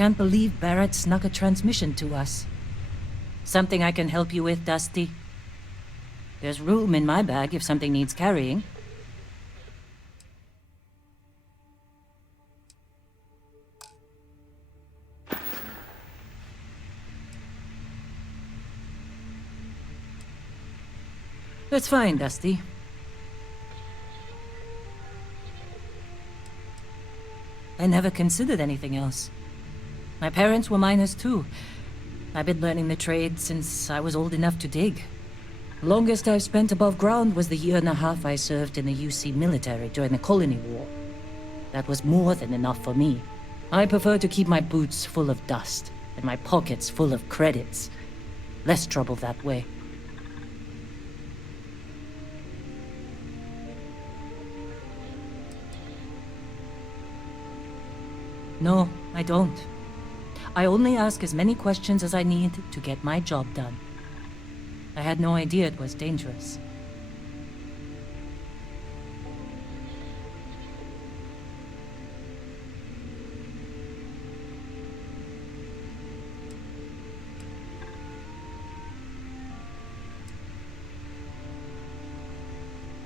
Can't believe Barrett snuck a transmission to us. Something I can help you with, Dusty? There's room in my bag if something needs carrying. That's fine, Dusty. I never considered anything else. My parents were miners too. I've been learning the trade since I was old enough to dig. Longest I've spent above ground was the 1.5 years I served in the UC military during the Colony War. That was more than enough for me. I prefer to keep my boots full of dust and my pockets full of credits. Less trouble that way. No, I don't. I only ask as many questions as I need to get my job done. I had no idea it was dangerous.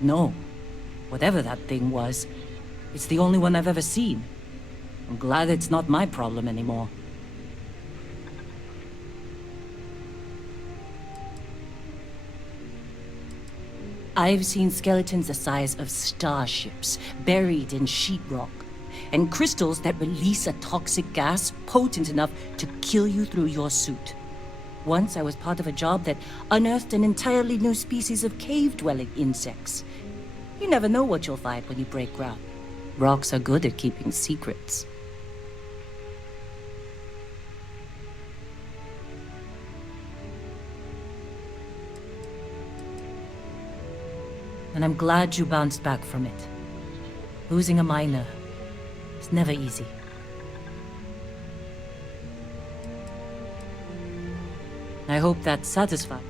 No. Whatever that thing was, it's the only one I've ever seen. I'm glad it's not my problem anymore. I've seen skeletons the size of starships buried in sheetrock, and crystals that release a toxic gas potent enough to kill you through your suit. Once I was part of a job that unearthed an entirely new species of cave-dwelling insects. You never know what you'll find when you break ground. Rocks are good at keeping secrets. And I'm glad you bounced back from it. Losing a miner is never easy. I hope that's satisfying.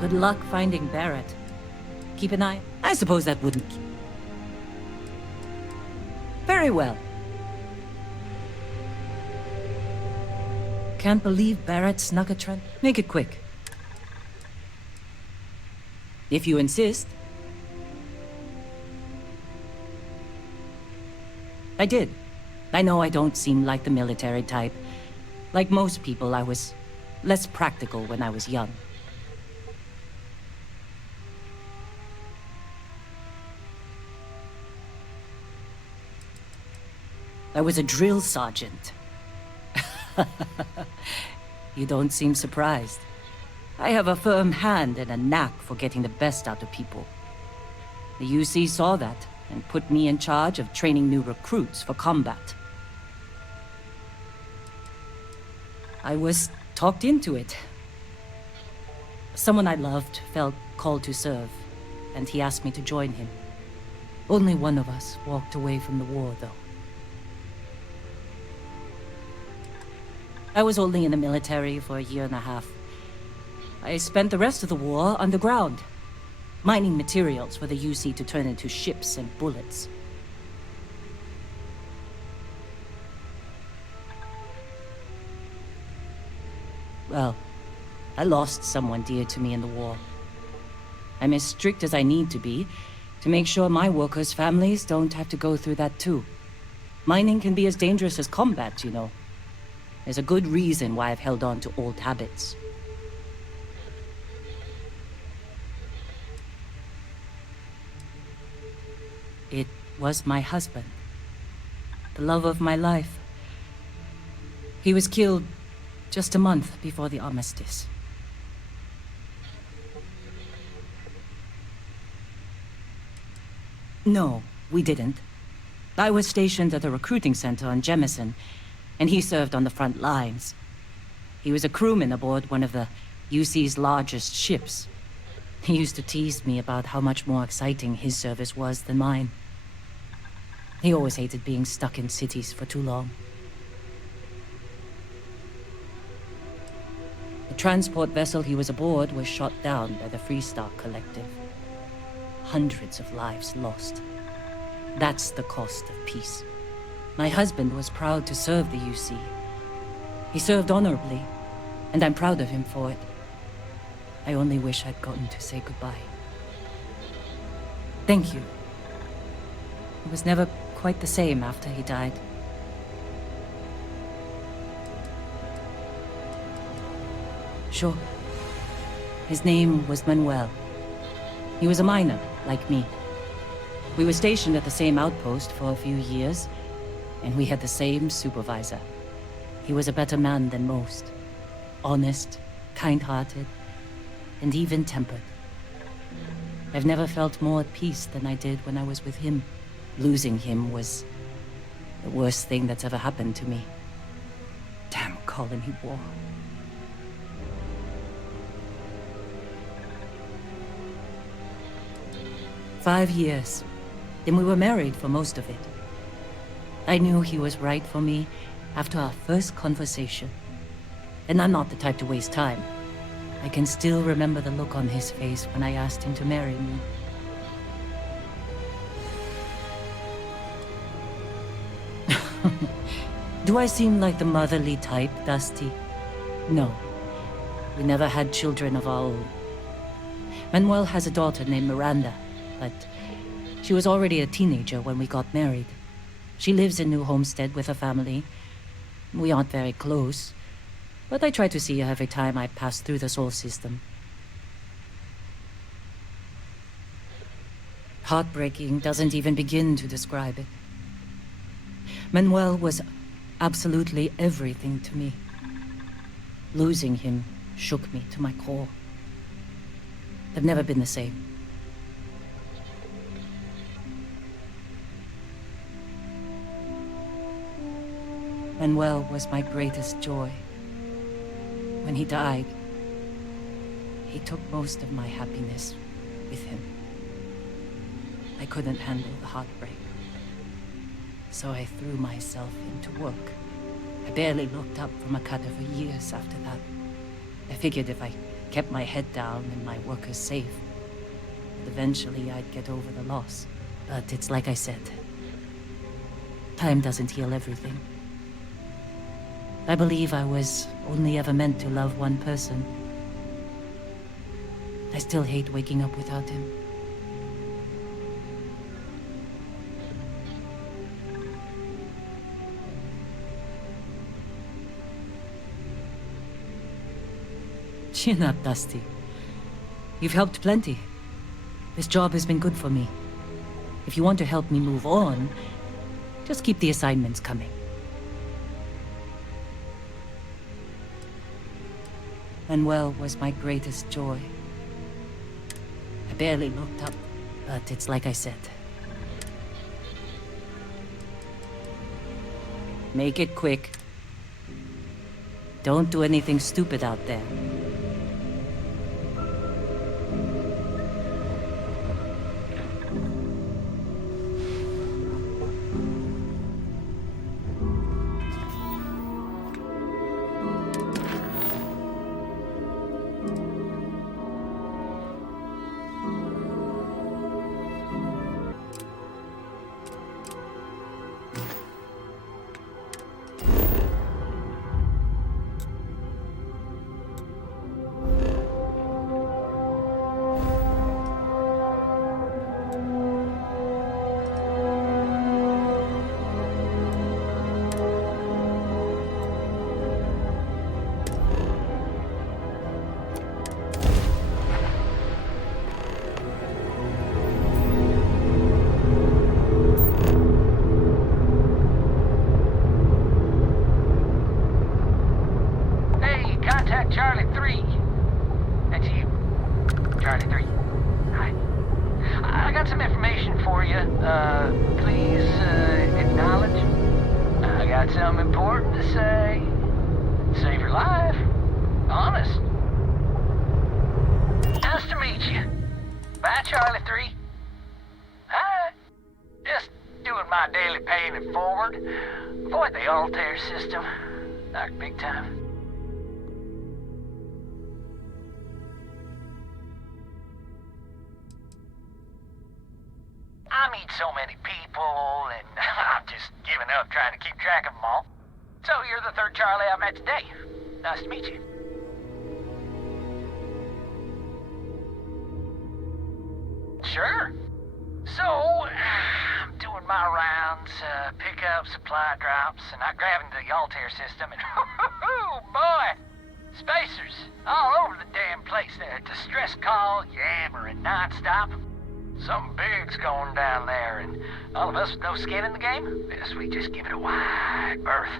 Good luck finding Barrett. Keep an eye. I suppose that wouldn't. Very well. Can't believe Barrett snuck a trend. Make it quick. If you insist. I did. I know I don't seem like the military type. Like most people, I was less practical when I was young. I was a drill sergeant. You don't seem surprised. I have a firm hand and a knack for getting the best out of people. The UC saw that and put me in charge of training new recruits for combat. I was talked into it. Someone I loved felt called to serve, and he asked me to join him. Only one of us walked away from the war, though. I was only in the military for a 1.5 years. I spent the rest of the war underground, mining materials for the UC to turn into ships and bullets. Well, I lost someone dear to me in the war. I'm as strict as I need to be to make sure my workers' families don't have to go through that too. Mining can be as dangerous as combat, you know. There's a good reason why I've held on to old habits. It was my husband, the love of my life. He was killed just a month before the armistice. No, we didn't. I was stationed at a recruiting center on Jemison, and he served on the front lines. He was a crewman aboard one of the UC's largest ships. He used to tease me about how much more exciting his service was than mine. He always hated being stuck in cities for too long. The transport vessel he was aboard was shot down by the Freestar Collective. hundreds of lives lost. That's the cost of peace. My husband was proud to serve the UC. He served honorably, and I'm proud of him for it. I only wish I'd gotten to say goodbye. Thank you. It was never quite the same after he died. Sure. His name was Manuel. He was a miner, like me. We were stationed at the same outpost for a few years, and we had the same supervisor. He was a better man than most. Honest, kind-hearted, and even-tempered. I've never felt more at peace than I did when I was with him. Losing him was the worst thing that's ever happened to me. Damn colony war. "5 years. Then we were married for most of it. I knew he was right for me after our first conversation. And I'm not the type to waste time. I can still remember the look on his face when I asked him to marry me. Do I seem like the motherly type, Dusty? No. We never had children of our own. Manuel has a daughter named Miranda, but she was already a teenager when we got married. She lives in New Homestead with her family. We aren't very close, but I try to see her every time I pass through the Sol system. Heartbreaking doesn't even begin to describe it. Manuel was absolutely everything to me. Losing him shook me to my core. I've never been the same. Manuel was my greatest joy. When he died, he took most of my happiness with him. I couldn't handle the heartbreak, so I threw myself into work. I barely looked up from a cutter for years after that. I figured if I kept my head down and my workers safe, that eventually I'd get over the loss. But it's like I said, time doesn't heal everything. I believe I was only ever meant to love one person. I still hate waking up without him. Chin up, Dusty. You've helped plenty. This job has been good for me. If you want to help me move on, just keep the assignments coming. Manuel was my greatest joy. I barely looked up, but it's like I said. Make it quick. Don't do anything stupid out there. Charlie 3. That's you. Charlie 3. Hi. I got some information for you. Please, acknowledge. I got something important to say. Save your life. Honest. Nice to meet you. Bye, Charlie 3. Hi. Just doing my daily paying it forward. Avoid the Altair system. Like big time. I meet so many people, and I'm just giving up trying to keep track of them all. So you're the third Charlie I've met today. Nice to meet you. Sure. So, I'm doing my rounds, pick up supply drops, and I grab into the Altair system, and boy, spacers all over the damn place there. Distress call, yammering nonstop. Something big's going down there, and all of us with no skin in the game, yes, we just give it a wide berth.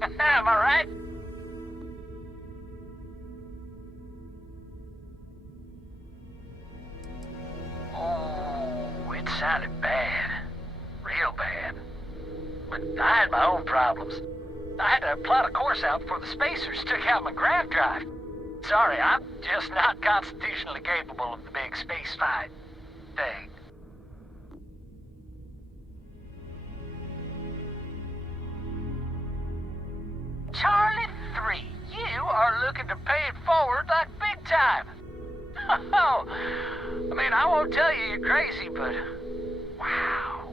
Am I right? Oh, it sounded bad. Real bad. But I had my own problems. I had to plot a course out before the spacers took out my grav drive. Sorry, I'm just not constitutionally capable of the big space fight thing. Charlie 3, you are looking to pay it forward like big time. Oh, I mean, I won't tell you you're crazy, but wow.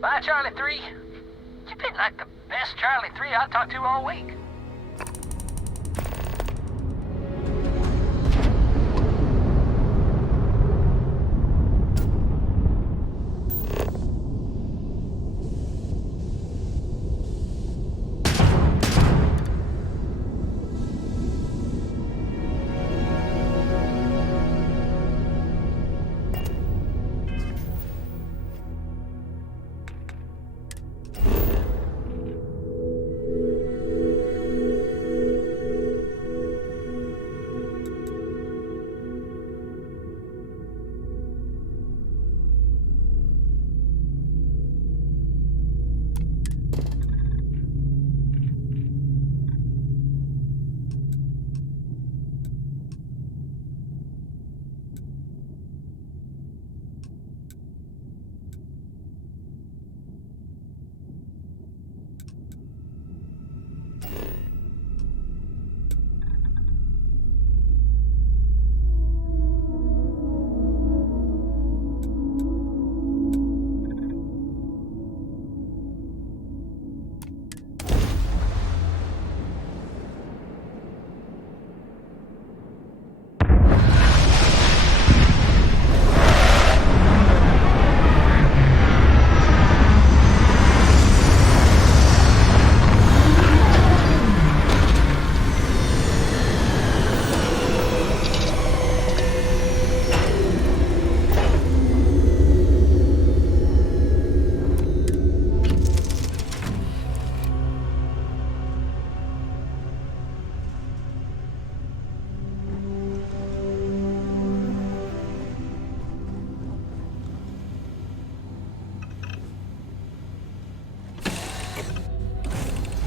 Bye, Charlie 3. You've been like the best Charlie 3 I talked to all week.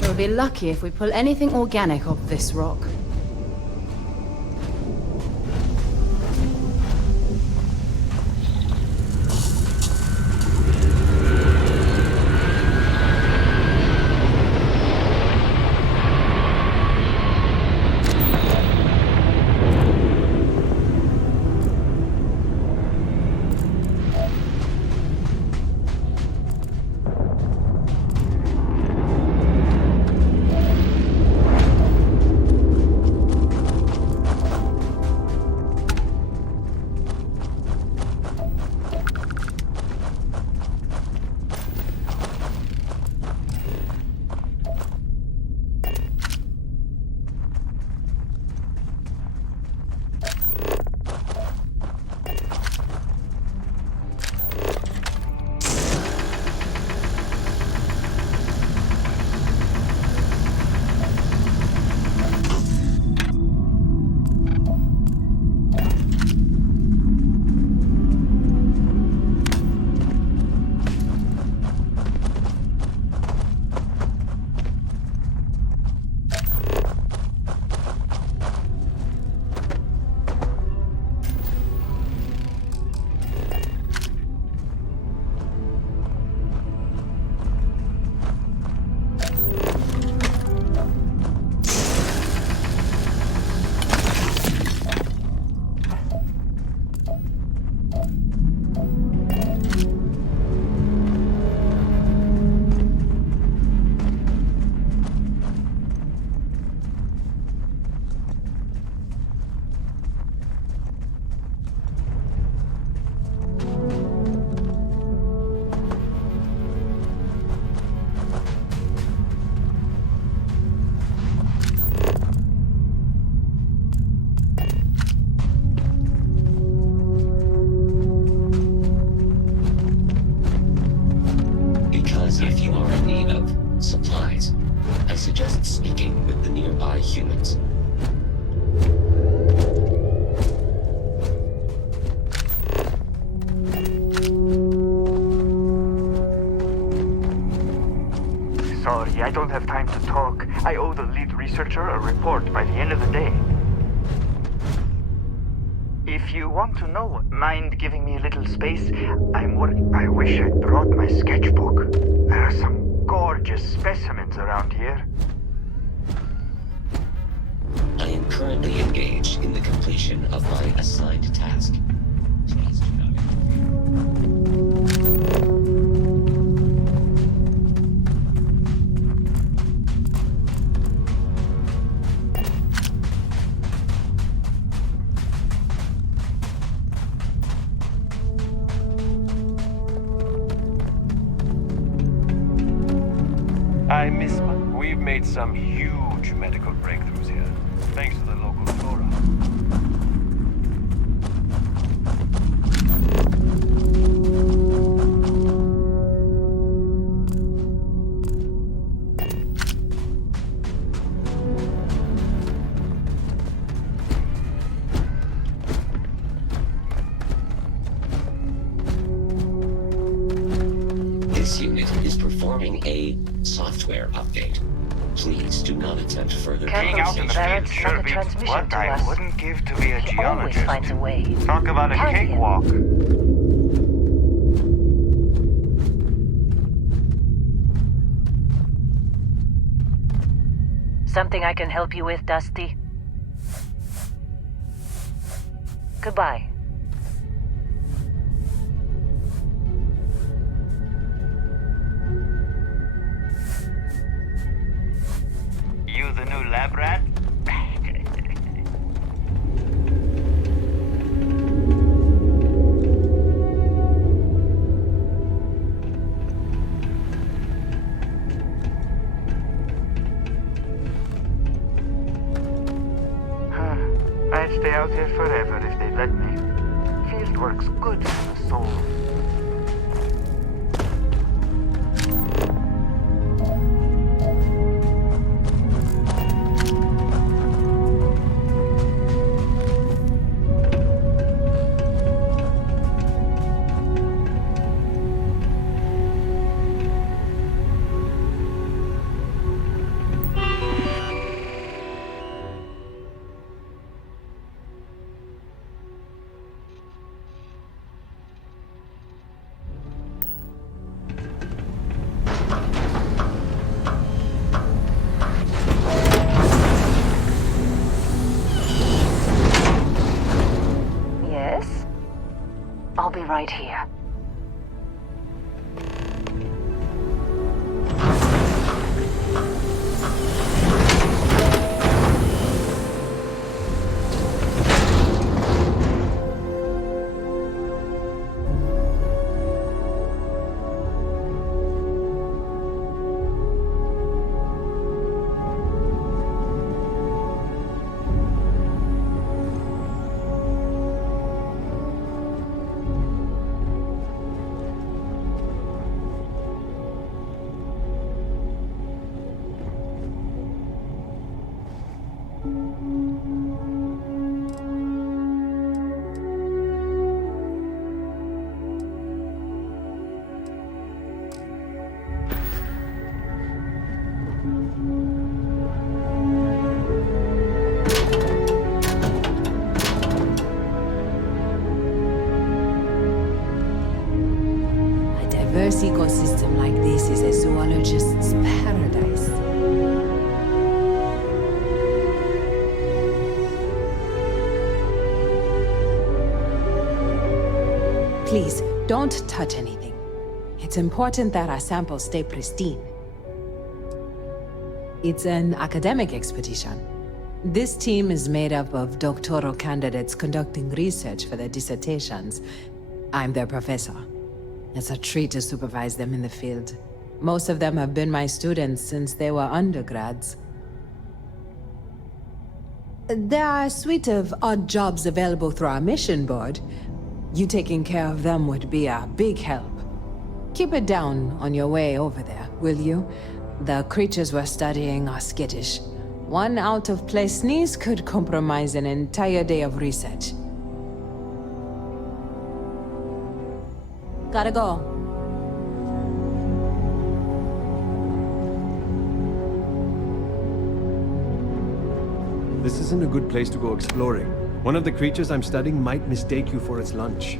We'll be lucky if we pull anything organic off this rock. researcher a report by the end of the day. If you want to know, mind giving me a little space? I wish I'd brought my sketchbook. There are some gorgeous specimens around here. I am currently engaged in the completion of my assigned task. Please do not We've made some huge medical breakthroughs here, thanks to the local flora. This unit is performing a software update. Please do not attempt further Being out in the field sure beats what I wouldn't give to be a geologist. Always finds a way. Talk about a Can he? cakewalk. Something I can help you with, Dusty? Goodbye. You the new lab rat? I'd stay out here forever if they'd let me. Field work's good for the soul. Yes? I'll be right here. A diverse ecosystem like this is a zoologist's paradise. Please, don't touch anything. It's important that our samples stay pristine. It's an academic expedition. This team is made up of doctoral candidates conducting research for their dissertations. I'm their professor. It's a treat to supervise them in the field. Most of them have been my students since they were undergrads. There are a suite of odd jobs available through our mission board. You taking care of them would be a big help. Keep it down on your way over there, will you? The creatures we're studying are skittish. One out-of-place sneeze could compromise an entire day of research. Gotta go. This isn't a good place to go exploring. One of the creatures I'm studying might mistake you for its lunch.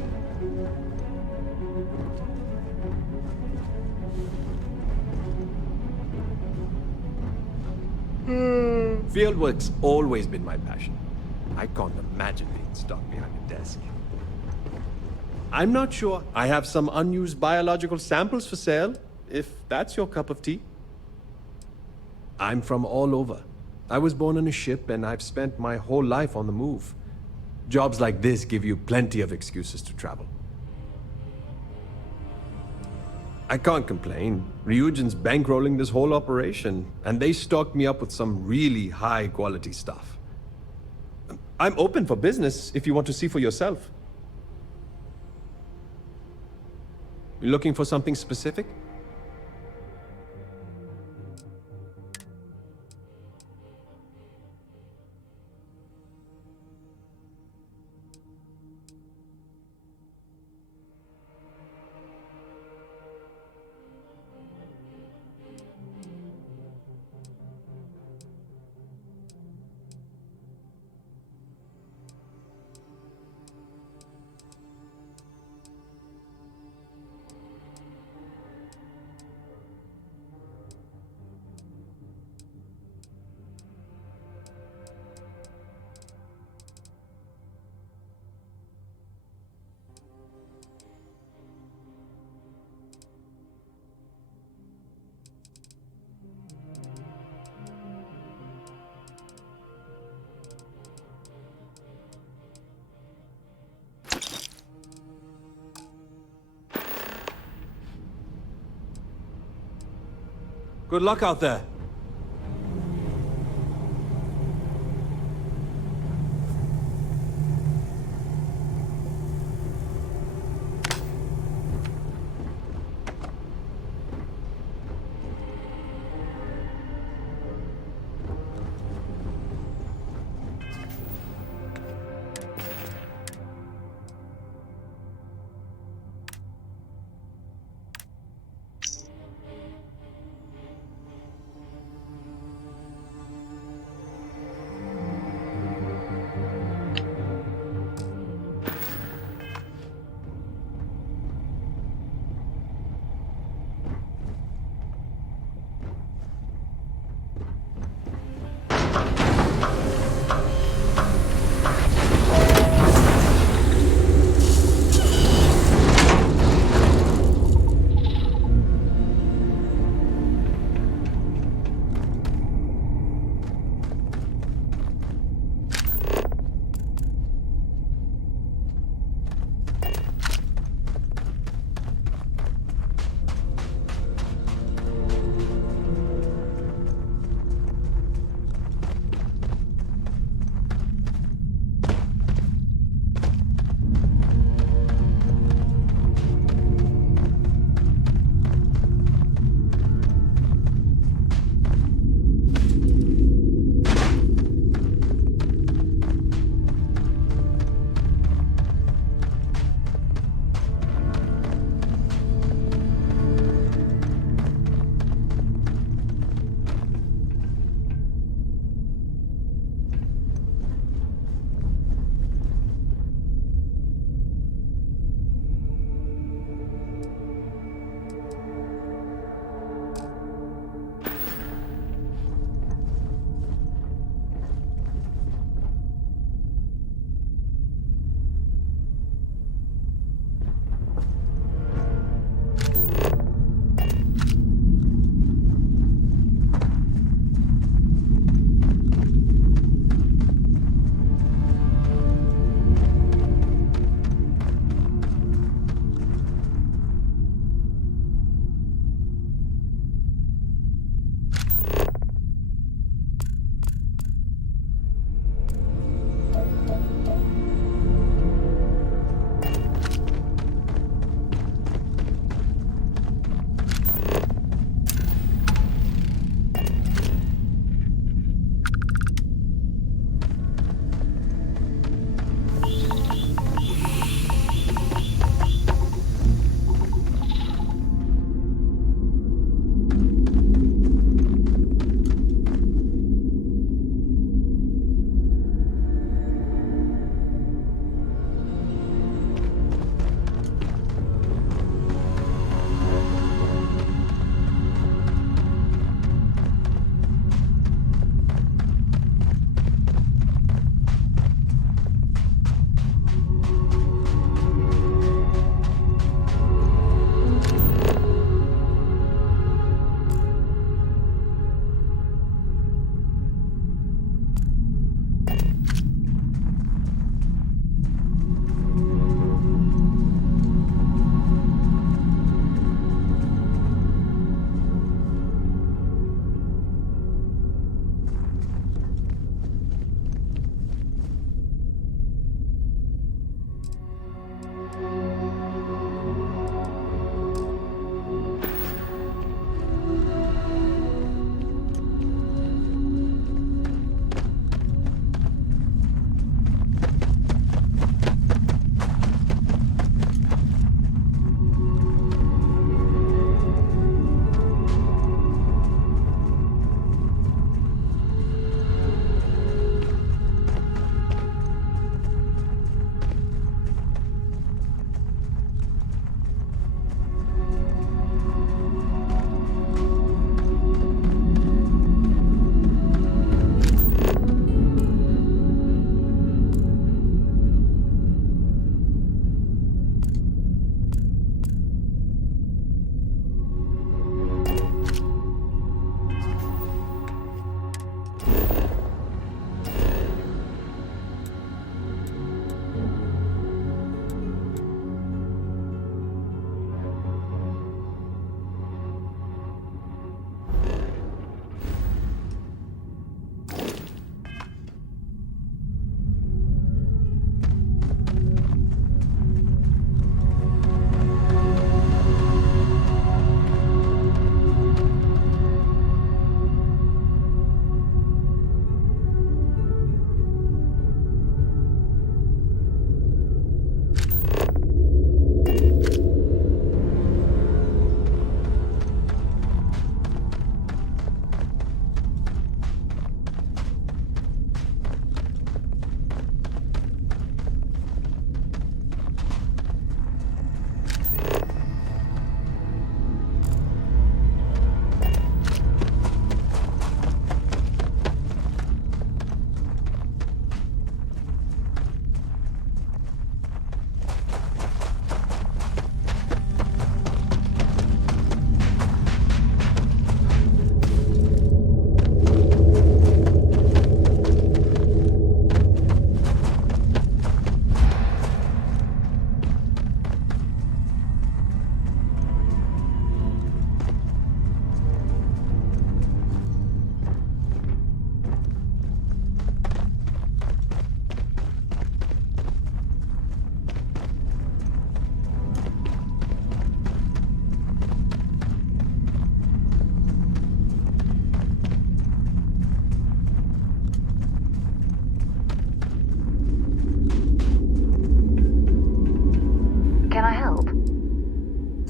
Fieldwork's always been my passion. I can't imagine being stuck behind a desk. I'm not sure. I have some unused biological samples for sale, if that's your cup of tea. I'm from all over. I was born on a ship and I've spent my whole life on the move. Jobs like this give you plenty of excuses to travel. I can't complain. Ryujin's bankrolling this whole operation, and they stocked me up with some really high-quality stuff. I'm open for business if you want to see for yourself. You looking for something specific? Good luck out there.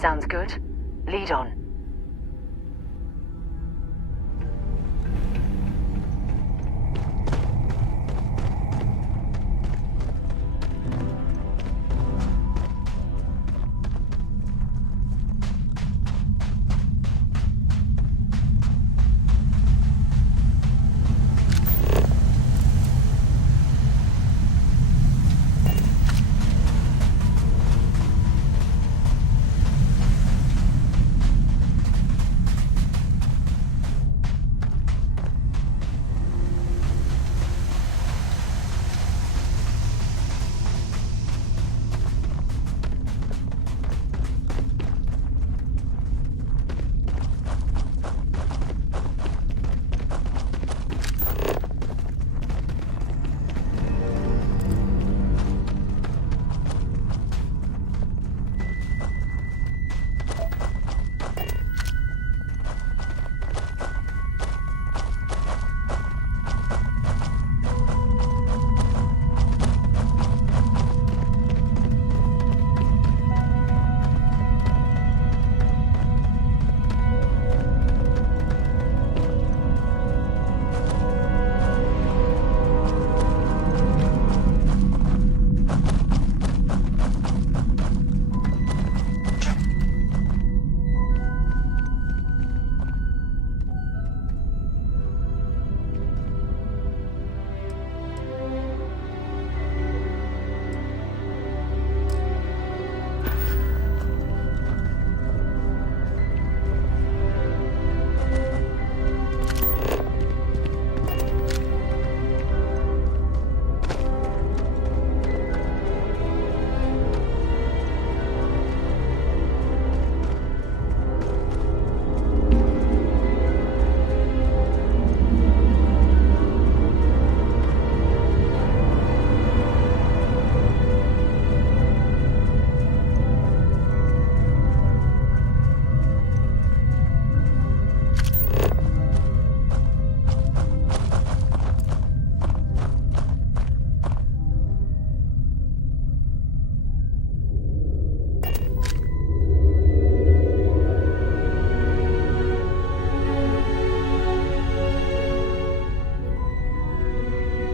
Sounds good. Lead on.